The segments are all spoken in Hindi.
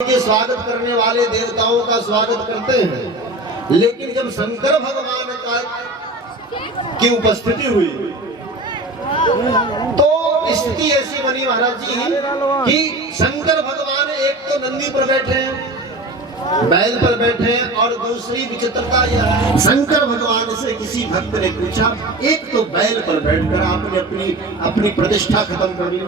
के स्वागत करने वाले देवताओं का स्वागत करते हैं, लेकिन जब शंकर भगवान की उपस्थिति हुई तो स्थिति ऐसी बनी महाराज जी कि शंकर भगवान एक तो नंदी पर बैठे हैं, बैल पर बैठे हैं, और दूसरी विचित्रता यह है शंकर भगवान से किसी भक्त ने पूछा, एक तो बैल पर बैठकर आपने अपनी प्रतिष्ठा खत्म कर ली,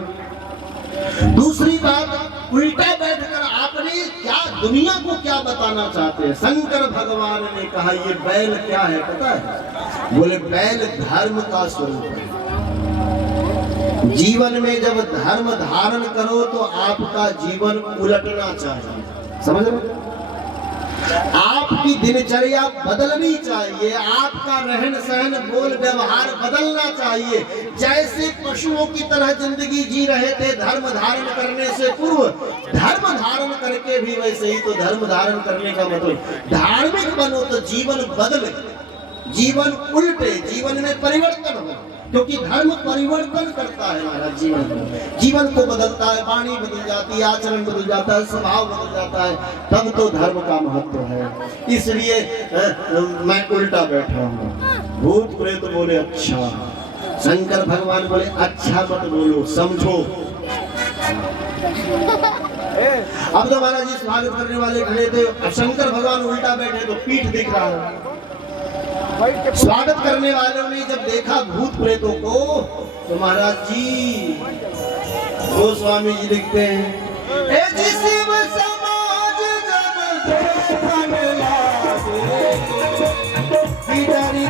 दूसरी बात उल्टा बैठकर आपने क्या दुनिया को क्या बताना चाहते हैं। शंकर भगवान ने कहा ये बैल क्या है पता है? बोले बैल धर्म का स्वरूप है। जीवन में जब धर्म धारण करो तो आपका जीवन उलटना चाहिए, समझ रहे? आपकी दिनचर्या बदलनी चाहिए, आपका रहन सहन बोल व्यवहार बदलना चाहिए। जैसे पशुओं की तरह जिंदगी जी रहे थे धर्म धारण करने से पूर्व, धर्म धारण करके भी वैसे ही तो धर्म धारण करने का मतलब धार्मिक बनो तो जीवन बदले, जीवन उल्टे, जीवन में परिवर्तन हो, क्योंकि धर्म परिवर्तन करता है महाराज। जीवन को बदलता है, वाणी बदल जाती है, आचरण बदल जाता है, स्वभाव बदल जाता है, तब तो धर्म का महत्व है। इसलिए मैं उल्टा बैठा हूँ। भूत प्रेत बोले अच्छा, शंकर भगवान बोले अच्छा मत बोलो, समझो। अब तो महाराज जी स्वागत करने वाले खड़े थे, अब शंकर भगवान उल्टा बैठे तो पीठ दिख रहा है। स्वागत करने वालों ने जब देखा भूत प्रेतों को तो महाराज जी गोस्वामी जी लिखते हैं, शिव समाज जब देखने लागे,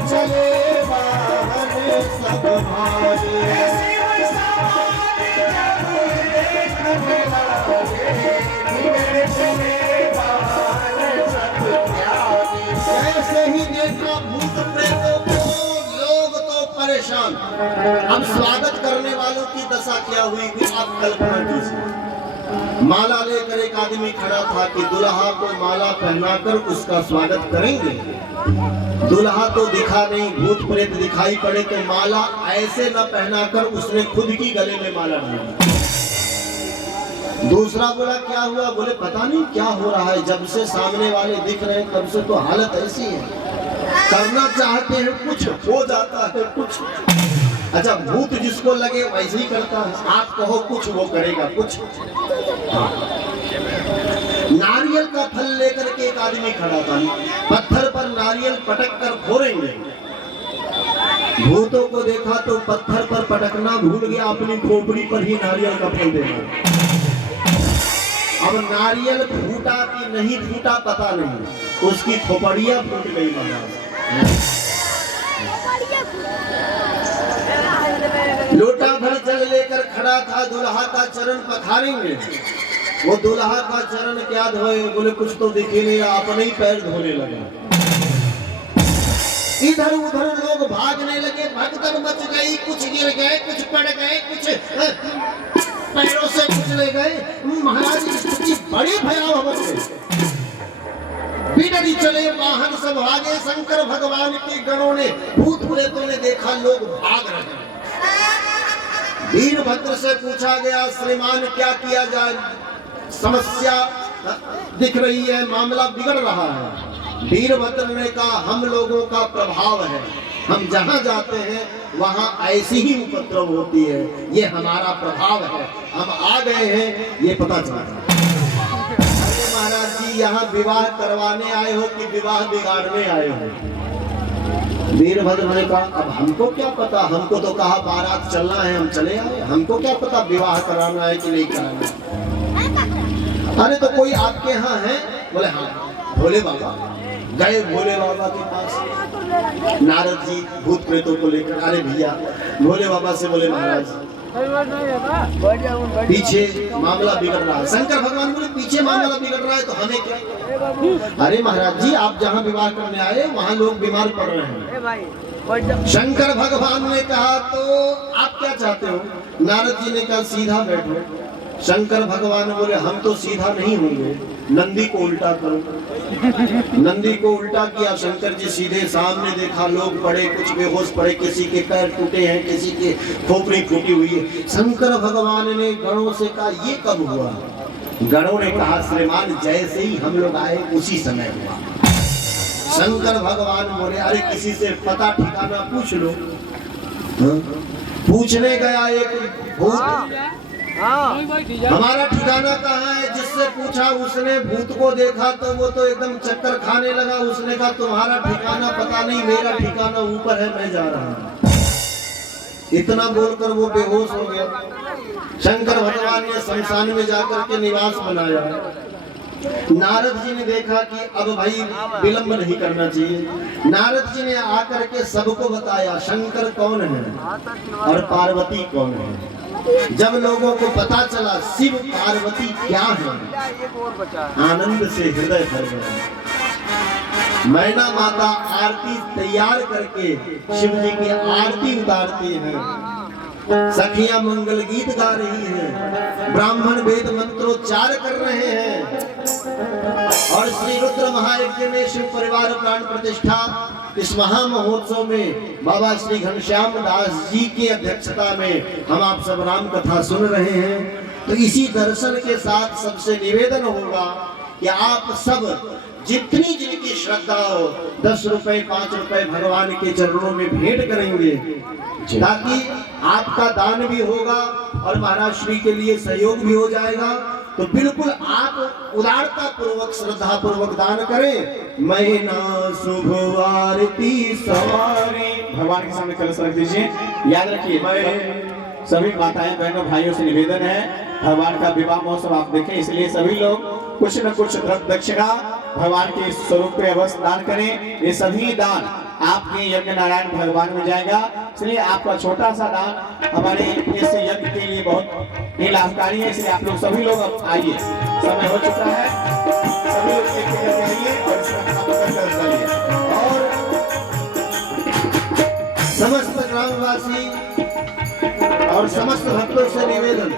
चले बाहर सब भागे। शिव समाज जब देखने लागे, चले बाहर सब त्यागे। ऐसे ही देखा भूत प्रेतों को, लोग तो परेशान। अब स्वागत करने वालों की दशा क्या हुई कि आप कल्पना कीजिए, माला लेकर एक आदमी खड़ा था कि दुल्हा को माला पहनाकर उसका स्वागत करेंगे। दुल्हा तो दिखा नहीं, भूत प्रेत दिखाई पड़े तो माला ऐसे न पहनाकर उसने खुद की गले में माला डाली। दूसरा बोला क्या हुआ? बोले पता नहीं क्या हो रहा है, जब से सामने वाले दिख रहे हैं तब से तो हालत ऐसी है, करना चाहते हैं कुछ हो जाता है कुछ। अच्छा, भूत जिसको लगे वैसे ही करता है, आप कहो कुछ वो करेगा कुछ। नारियल का फल लेकर के एक आदमी खड़ा था, पत्थर पर नारियल पटक कर फोड़ेंगे। भूतों को देखा तो पत्थर पर पटकना भूल गया, अपनी खोपड़ी पर ही नारियल का फल देना। अब नारियल फूटा कि नहीं फूटा पता नहीं, उसकी खोपड़ियां फूट गई महाराज। लोटा भर जल लेकर खड़ा था, दुल्हा का चरण पखारेंगे। वो दुल्हा का चरण क्या धोए? बोले कुछ तो दिखे नहीं, अपने ही पैर धोने लगे। इधर उधर लोग भागने लगे, भगदड़ मच गई, कुछ गिर गए, कुछ पड़ गए, कुछ पैरों से कुचले गए। महाराज स्थिति बड़ी भयावह बन गई, बिडरी चले वाहन सब भागे। शंकर भगवान के गणों ने, भूत प्रेतों ने देखा लोग भाग रहे हैं। वीरभद्र से पूछा गया श्रीमान क्या किया जाए, समस्या दिख रही है, मामला बिगड़ रहा है। वीरभद्र ने कहा हम लोगों का प्रभाव है, हम जहां जाते हैं वहां ऐसी ही उपद्रव होती है, ये हमारा प्रभाव है, हम आ गए हैं ये पता चला। महाराज जी यहाँ विवाह करवाने आए हो कि विवाह बिगाड़ने आए हो? वीरभद्र ने कहा अब हमको क्या पता, हमको तो कहा बारात चलना है, हम चले आए, हमको क्या पता विवाह कराना है कि नहीं कराना। अरे तो कोई आपके यहाँ है? बोले हाँ, भोले बाबा। गए भोले बाबा के पास, नारद जी भूत प्रेतों को लेकर। अरे भैया, भोले बाबा से बोले महाराज पीछे मामला बिगड़ रहा है। शंकर भगवान बोले पीछे मामला बिगड़ रहा है तो हमें क्या? अरे महाराज जी आप जहाँ विवाह करने आए वहाँ लोग बीमार पड़ रहे हैं। शंकर भगवान ने कहा तो आप क्या चाहते हो? नारद जी ने कहा सीधा बैठो। शंकर भगवान बोले हम तो सीधा नहीं होंगे, नंदी को उल्टा करो। नंदी को उल्टा किया, शंकर जी सीधे सामने देखा, लोग पड़े, कुछ बेहोश पड़े, किसी के पैर टूटे हैं, किसी के खोपड़ी फूटी हुई है। शंकर भगवान ने गणों से कहा ये कब हुआ? गणों ने कहा श्रीमान जैसे ही हम लोग आए उसी समय हुआ। शंकर भगवान बोले अरे किसी से पता ठिकाना पूछ लो। पूछने गया एक भूत, हमारा ठिकाना कहाँ है? जिससे पूछा उसने भूत को देखा तो वो तो एकदम चक्कर खाने लगा। उसने कहा तुम्हारा ठिकाना पता नहीं, मेरा ठिकाना ऊपर है, मैं जा रहा हूँ। इतना बोलकर वो बेहोश हो गया। शंकर भगवान ने शमशान में जाकर के निवास बनाया। नारद जी ने देखा कि अब भाई विलंब नहीं करना चाहिए। नारद जी ने आकर के सबको बताया शंकर कौन है और पार्वती कौन है। जब लोगों को पता चला शिव पार्वती क्या है, आनंद से हृदय भर गया। मैना माता आरती तैयार करके शिव जी की आरती उतारती हैं। सखियां मंगल गीत गा रही हैं, ब्राह्मण वेद मंत्रोच्चार कर रहे हैं और श्री रुद्र महायज्ञ में शिव परिवार प्राण प्रतिष्ठा इस महा महोत्सव में बाबा श्री घनश्याम दास जी की अध्यक्षता में हम आप सब राम कथा सुन रहे हैं। तो इसी दर्शन के साथ सबसे निवेदन होगा कि आप सब जितनी जिनकी श्रद्धा हो 10 रुपए 5 रुपए भगवान के चरणों में भेंट करेंगे, ताकि आपका दान भी होगा और महाराज श्री के लिए सहयोग भी हो जाएगा। तो बिल्कुल आप उदारता पूर्वक श्रद्धा पूर्वक दान करें। महीना शुभ आरती सवारी, भगवान के सामने कलश रख दीजिए। याद रखिए सभी माताएं बहनों भाइयों से निवेदन है, भगवान का विवाह महोत्सव आप देखें, इसलिए सभी लोग कुछ न कुछ दक्षिणा भगवान के स्वरूप पे अवश्य दान करें। ये सभी दान आपके यज्ञ नारायण भगवान में जाएगा, इसलिए आपका छोटा सा दान हमारे इस यज्ञ के लिए बहुत ही लाभकारी है। इसलिए आप लोग सभी लोग अब आइए, समय हो चुका है, सभी लोग एक करके आइए और और समस्त ग्रामवासी और समस्त भक्तों से निवेदन,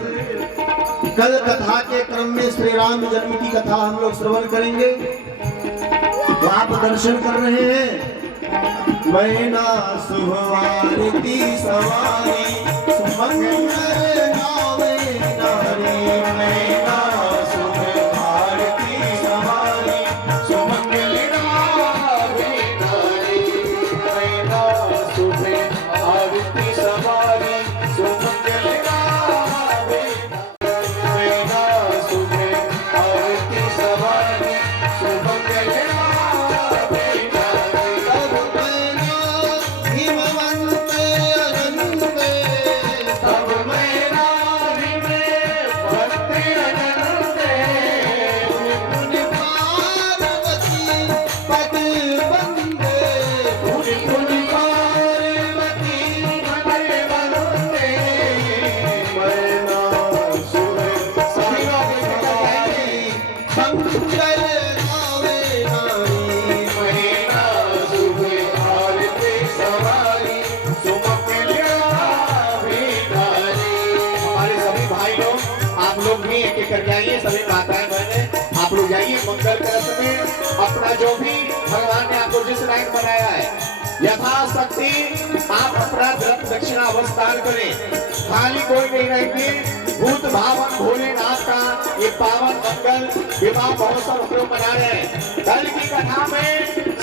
कल कथा के क्रम में श्री राम जन्म की कथा हम लोग श्रवण करेंगे। तो आप दर्शन कर रहे हैं। मैना शुभ आरती सवारी सुमंगल गावे नारी, मैना शुभ आरती सवारी सुमंगल गावे नारी, मैना शुभ आरती सवारी सुमंगल गावे, मैना शुभ आरती सवारी सुमंगल सभी माताएं बहनें आप लोग जाइए मंगल कलश में अपना जो भी भगवान ने आपको जिस लायक बनाया है यथाशक्ति आप अपना धर्म दक्षिणा अवस्থাन करें। खाली कोई नहीं रहेंगे। भूत भावन भोलेनाथ का ये पावन मंगल विवाह महोत्सव हम लोग मना रहे हैं। कल की कथा में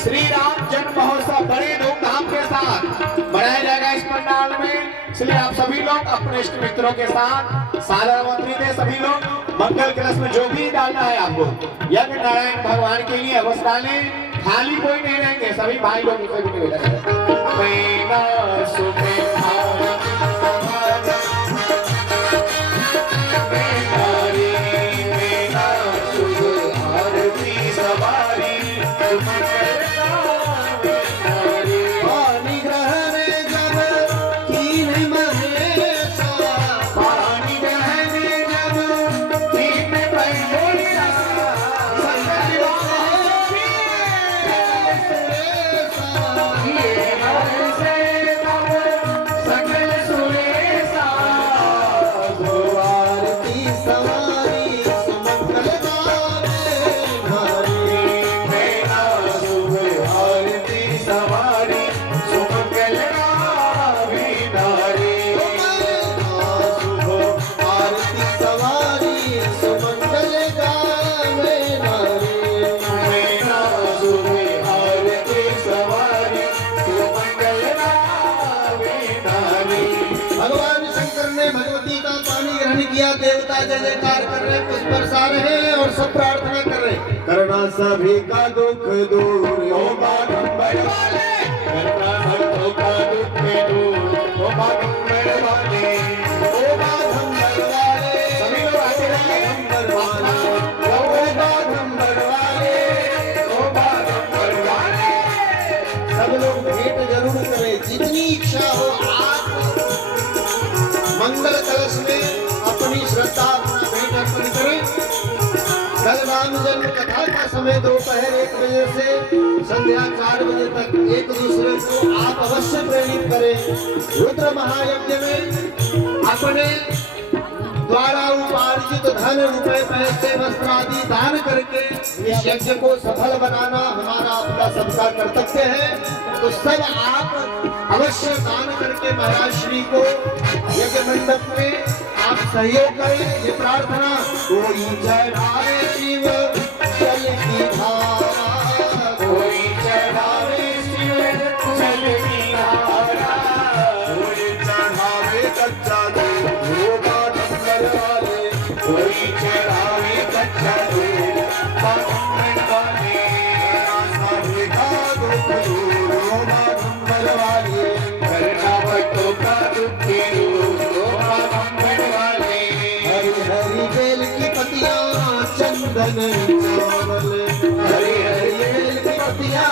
श्री राम जन्म महोत्सव बड़े धूमधाम के साथ मनाया जाएगा इस पंडाल में। इसलिए आप सभी लोग अपने इष्ट मित्रों के साथ साधारण मंत्री थे सभी लोग मंगल कलश में जो भी डालना है आपको यज्ञ नारायण भगवान के लिए अवस्था लें। खाली कोई नहीं रहेंगे। सभी भाई लोग इसे भी निवेदन देवता जय जयकार कर रहे हैं, पुष्प बरसा रहे हैं और सब प्रार्थना कर रहे हैं। करना सभी का दुख दूर ओ बागंबर वाले, करना भक्तों का दुख दूर ओ बागंबर वाले, ओ बागंबर वाले। सभी लोग आगे रहिए। ओ बागंबर वाले, ओ बागंबर वाले। सब लोग भेंट जरूर करें, जितनी इच्छा हो। आप मंगल कलश में अपनी श्रद्धा अपना भेंट अर्पण करें। कल राम जन्म कथा का समय दोपहर 1 बजे से संध्या 4 बजे तक एक दूसरे को आप अवश्य प्रेरित करें। रुद्र महायज्ञ में अपने द्वारा उपार्जित धन, रुपए, पैसे, वस्त्र आदि दान करके इस यज्ञ को सफल बनाना हमारा आपका सबका कर्तव्य है। तो सब आप अवश्य दान करके महाराज श्री को यज्ञ मंडप में आप सहयोग करें। ये प्रार्थना। कोई चढ़ावे शिव जल की धारा, कोई चढ़ावे शिव जल की धारा, कोई चढ़ावे कच्चा दूध ओ बागंबर वाले, कोई चढ़ावे कच्चा दूध बागंबर वाले। सभी का दुख दूर ओ बागंबर वाले, करना भक्तों का दुख दूर ओ बागंबर वाले। हरी हरी बेल की पतियां चंदन चावल, हरी हरी बेल की पतियां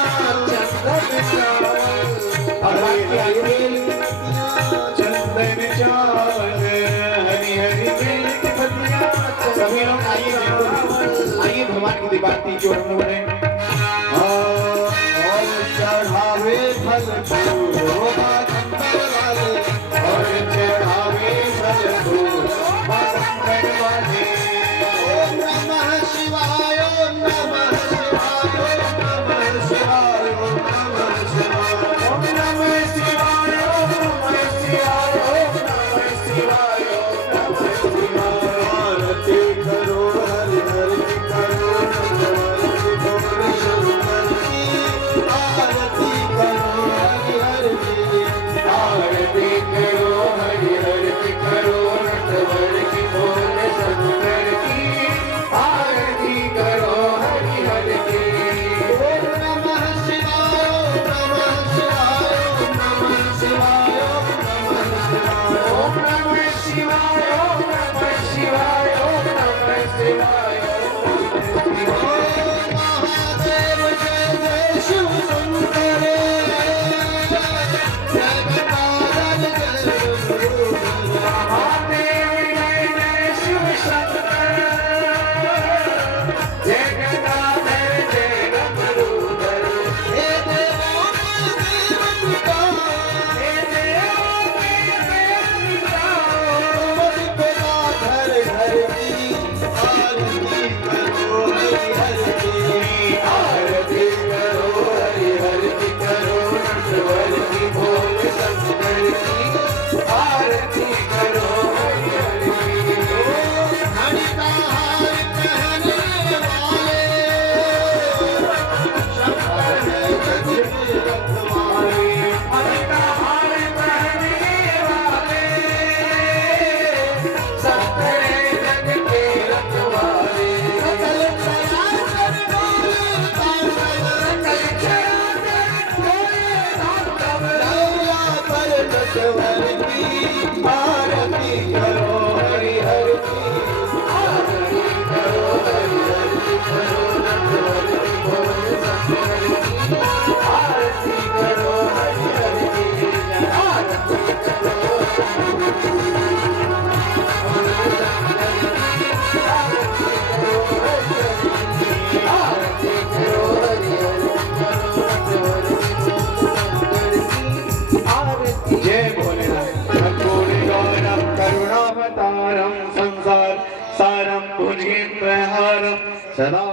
चंदन चावल, हरी हरी बेल की पतियां चंदन चावल, हरी हरी बेल की पत्तियां। सभी लोग आइए जरूर आइए भगवान की दीवारती जो हम लोग ने और चढ़ावे फल फूल ओ बागंबर वाले, और चढ़ावे फल फूल बागंबर वाले। ओम नमः शिवाय, ओम नमः शिवाय, ओम नमः शिवाय, ओम नमः शिवाय। ओम नमः शिवाय, ओम नमः शिवाय, ओम नमः शिवाय, ओम नमः शिवाय। आरती करो हरि हरि करो, हरि बोल शंकर की आरती करो हरि हरि। आरती करो हरि हरि करो, नटवर की बोल शंकर की आरती करो हरि हरि। ओम नमः शिवाय, ओम नमः शिवाय, ओम नमः शिवाय, ओम नमः शिवाय। ओम नमः शिवाय, ओम नमः शिवाय, ओम नमः शिवाय। ओम महादेव जय जय शिव शंकर, जय गंगाधर जय गुरुधर। महादेव जय जय शिव शंकर, जय गंगाधर जय गुरुधर। हे देवों के देव पिता, हे देवों के देव पिता, तुम पिता घर घर की आरती करो हरि हरि की। आरती करो हरि हरि करो, नटवर की बोल शंकर की आरती करो हरि हरि। घड़ी का हार पहनने वाले, शंकर है जग के रखवाले। हरि का हार पहनने वाले, शंकर है जग के रखवाले। सकल चराचर बोले तांडव, सकल चराचर बोले तांडव। लैला पर नटवर की आरती करो हरि हरि की। आरती करो हरि हरि करो, नटवर की बोल शंकर की आरती करो हरि हरि। आरती करो आरती करो हरि हरि करो, नटवर की बोल शंकर की आरती। जय भोलेनाथ। कर्पूरी गौरम करुणावतारम संसार सारम भुजगेन्द्रहारम सदा